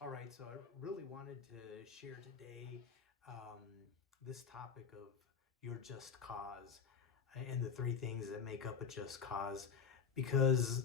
All right, so I really wanted to share today um, this topic of your just cause and the three things that make up a just cause, because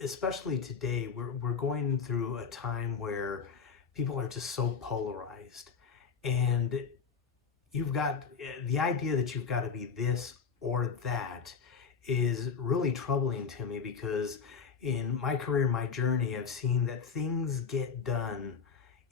especially today, we're going through a time where people are just so polarized. And you've got the idea that you've got to be this or that is really troubling to me because in my career, my journey, I've seen that things get done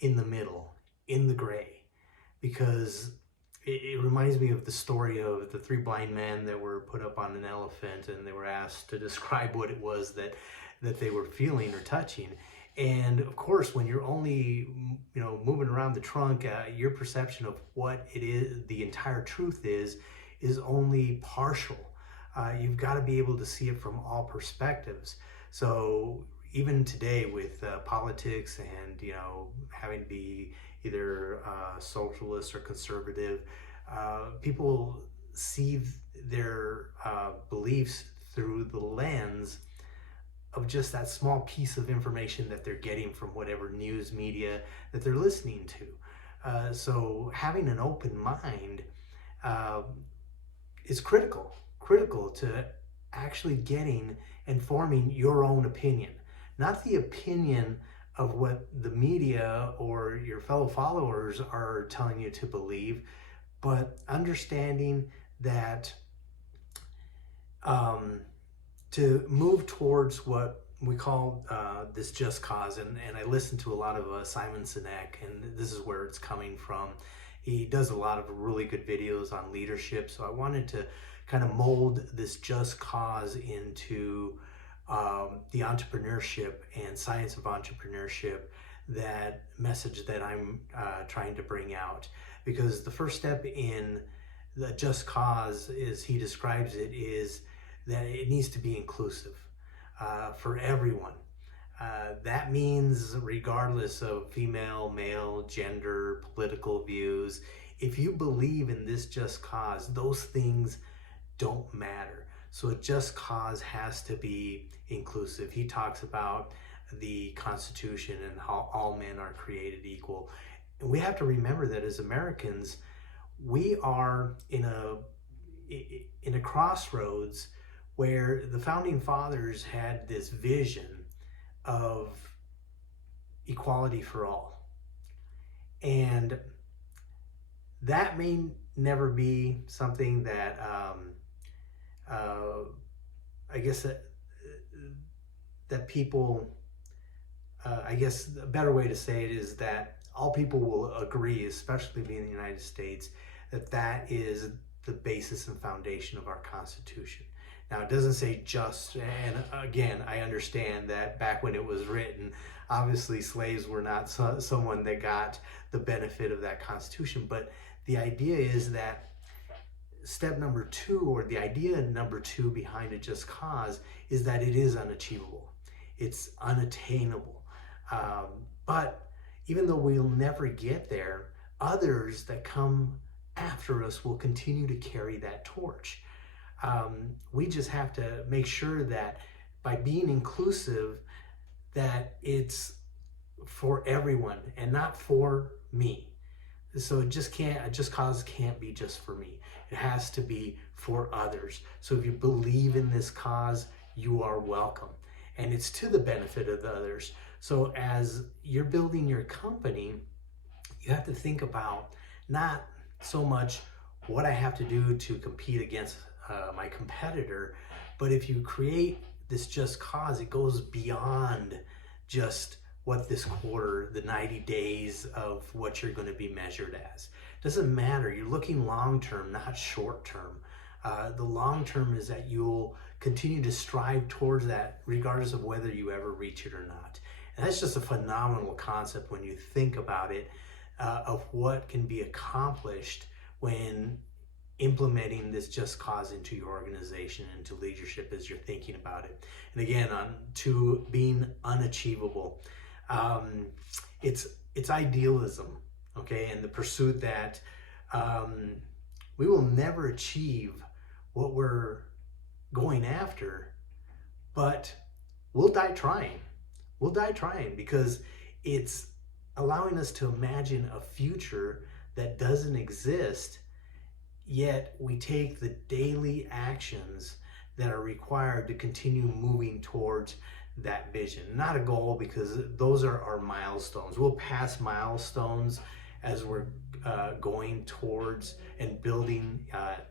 in the middle, in the gray, because it reminds me of the story of the three blind men that were put up on an elephant and they were asked to describe what it was that they were feeling or touching. And of course, when you're only moving around the trunk, your perception of what it is, the entire truth is only partial. You've got to be able to see it from all perspectives. So even today with politics and having to be either socialist or conservative, people see their beliefs through the lens of just that small piece of information that they're getting from whatever news media that they're listening to. So having an open mind uh, is critical to actually getting and forming your own opinion, not the opinion of what the media or your fellow followers are telling you to believe, but understanding that um, to move towards what we call this just cause. And I listen to a lot of Simon Sinek, and this is where it's coming from. He does a lot of really good videos on leadership. So I wanted to kind of mold this just cause into the entrepreneurship and science of entrepreneurship, that message that I'm trying to bring out. Because the first step in the just cause, as he describes it, is that it needs to be inclusive for everyone. That means regardless of female, male, gender, political views, if you believe in this just cause, those things don't matter. So a just cause has to be inclusive. He talks about the Constitution and how all men are created equal. And we have to remember that as Americans, we are in a crossroads where the founding fathers had this vision of equality for all. And that may never be something that I guess that people, I guess a better way to say it is that all people will agree, especially being in the United States, that that is the basis and foundation of our Constitution. Now, it doesn't say just, and again, I understand that back when it was written, obviously slaves were not someone that got the benefit of that Constitution, but the idea is that step number two, or the idea number two behind a just cause, is that it is unachievable. It's unattainable. But even though we'll never get there, others that come after us will continue to carry that torch. We just have to make sure that by being inclusive, that it's for everyone and not for me. So it just can't, a just cause can't be just for me. It has to be for others. So if you believe in this cause, you are welcome. And it's to the benefit of the others. So as you're building your company, you have to think about not so much what I have to do to compete against my competitor, but if you create this just cause, it goes beyond just what this quarter, the 90 days of what you're going to be measured as. Doesn't matter. You're looking long term, not short term. The long term is that you'll continue to strive towards that regardless of whether you ever reach it or not. And that's just a phenomenal concept when you think about it, of what can be accomplished when implementing this just cause into your organization, into leadership as you're thinking about it. And again, on to being unachievable. It's idealism, okay, and the pursuit that we will never achieve what we're going after, but we'll die trying. We'll die trying because it's allowing us to imagine a future that doesn't exist, yet we take the daily actions that are required to continue moving towards that vision. Not a goal, because those are our milestones. We'll pass milestones as we're going towards and building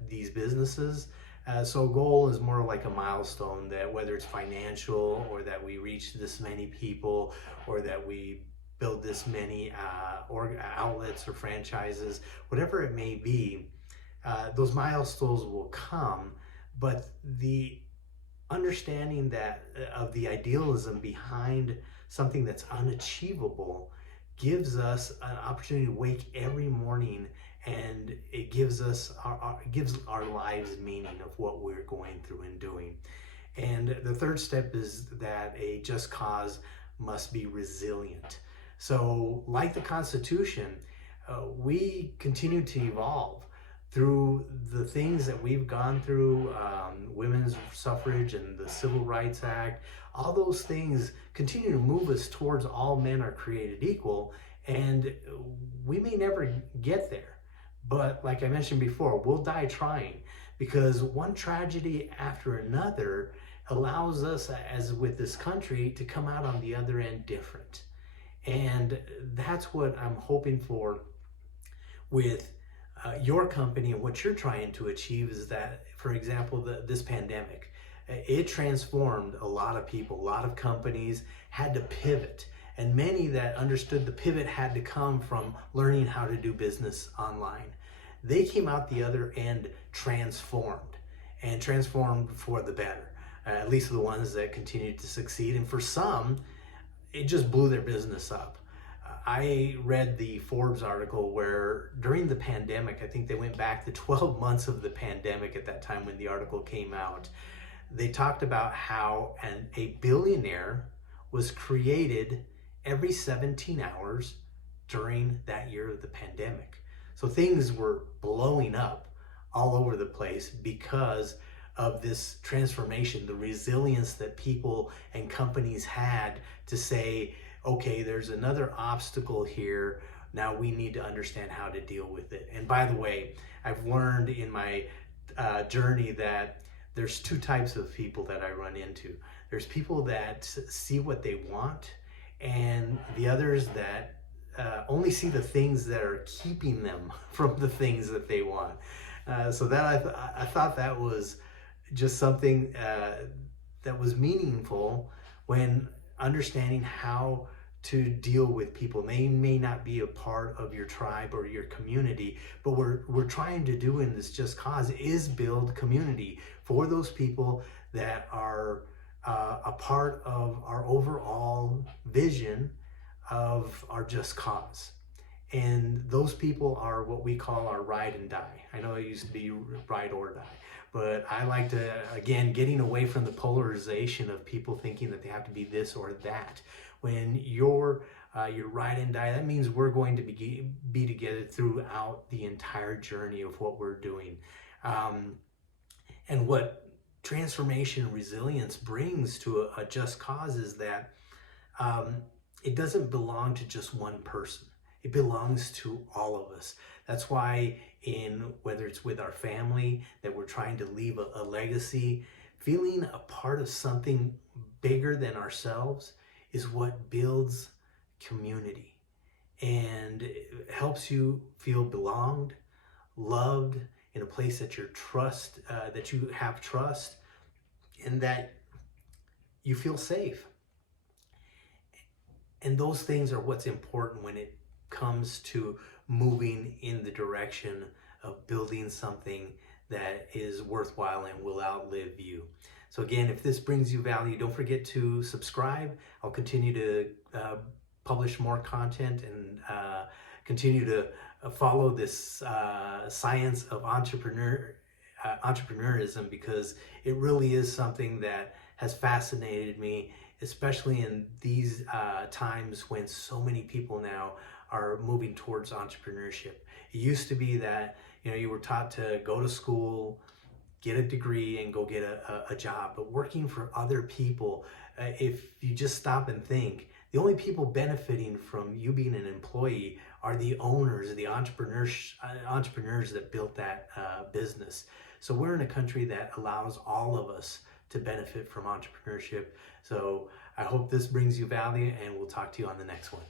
these businesses. So a goal is more like a milestone, that whether it's financial, or that we reach this many people, or that we build this many outlets or franchises, whatever it may be, those milestones will come. But the understanding that of the idealism behind something that's unachievable gives us an opportunity to wake every morning, and it gives us gives our lives meaning of what we're going through and doing. And the third step is that a just cause must be resilient. So, like the Constitution, we continue to evolve through the things that we've gone through, women's suffrage and the Civil Rights Act. All those things continue to move us towards all men are created equal, and we may never get there. But like I mentioned before, we'll die trying, because one tragedy after another allows us, as with this country, to come out on the other end different. And that's what I'm hoping for with your company, and what you're trying to achieve is that, for example, this pandemic, it transformed a lot of people. A lot of companies had to pivot, and many that understood the pivot had to come from learning how to do business online. They came out the other end transformed, and transformed for the better, at least the ones that continued to succeed. And for some, it just blew their business up. I read the Forbes article where during the pandemic, I think they went back to 12 months of the pandemic at that time when the article came out. They talked about how a billionaire was created every 17 hours during that year of the pandemic. So things were blowing up all over the place because of this transformation, the resilience that people and companies had to say, okay, there's another obstacle here. Now we need to understand how to deal with it. And by the way, I've learned in my journey that there's two types of people that I run into. There's people that see what they want, and the others that only see the things that are keeping them from the things that they want. So that I thought that was just something that was meaningful, when understanding how to deal with people. They may not be a part of your tribe or your community, but we're trying to do in this just cause is build community for those people that are a part of our overall vision of our just cause. And those people are what we call our ride and die. I know it used to be ride or die, but I like to, again, getting away from the polarization of people thinking that they have to be this or that. When you're ride and die, that means we're going to be together throughout the entire journey of what we're doing. And what transformation and resilience brings to a just cause is that it doesn't belong to just one person. It belongs to all of us. That's why whether it's with our family, that we're trying to leave a legacy, feeling a part of something bigger than ourselves is what builds community, and it helps you feel belonged, loved, in a place that that you have trust, and that you feel safe. And those things are what's important when it comes to moving in the direction of building something that is worthwhile and will outlive you. So again, if this brings you value, don't forget to subscribe. I'll continue to publish more content and continue to follow this science of entrepreneurism, because it really is something that has fascinated me, especially in these times when so many people now are moving towards entrepreneurship. It used to be that you were taught to go to school, get a degree, and go get a job. But working for other people, if you just stop and think, The only people benefiting from you being an employee are the owners, the entrepreneurs that built that business. So we're in a country that allows all of us to benefit from entrepreneurship. So I hope this brings you value, and we'll talk to you on the next one.